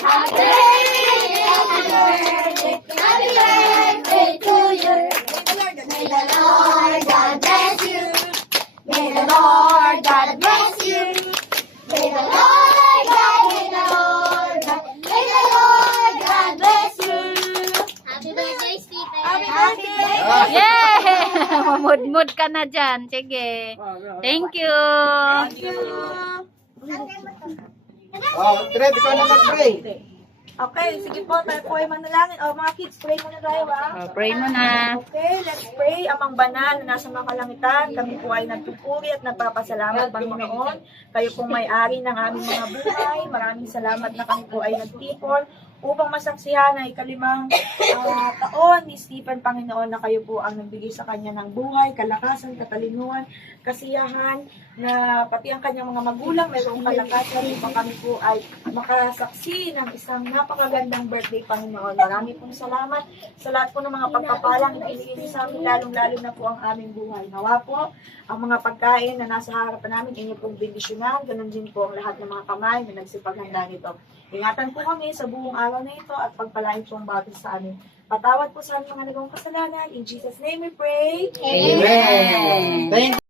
Happy birthday, happy birthday to you. May the Lord God bless you. May the Lord God bless you. May the Lord God, may the Lord God, may the Lord God bless you. Happy birthday, Stephen. Happy birthday. Yay! Mamudmud ka na dyan. Sige. Thank you. Tred, ikaw na mag-pray. Okay, sige po, tayo po ay manalangin. Mga kids, pray muna tayo, Pray mo na. Okay, let's pray. Amang banal na nasa mga kalangitan, kami po ay nagpupuri at nagpapasalamat, Panginoon. Kayo pong may-ari ng aming mga buhay. Maraming salamat na kami po ay nagtipon upang masaksihan na ikalimang taon ni Stephen, Panginoon, na kayo po ang nagbigay sa kanya ng buhay, kalakasan, katalinuhan, kasiyahan, na pati ang kanyang mga magulang mayroong kalakasan upang kami po ay makasaksi ng isang napakagandang birthday, Panginoon. Marami pong salamat sa lahat po ng mga pagpapalang ibinigay niyo sa amin, lalong-lalo na po ang aming buhay. Nawa po, ang mga pagkain na nasa harapan namin, inyo pong bendisyonan, ganun din po ang lahat ng mga kamay na nagsipaghanda nito. Ingatan po kami sa buong araw na ito at pagpalain po ang bawat sa amin. Patawad po sa aming mga nagawang kasalanan. In Jesus' name we pray. Amen. Thank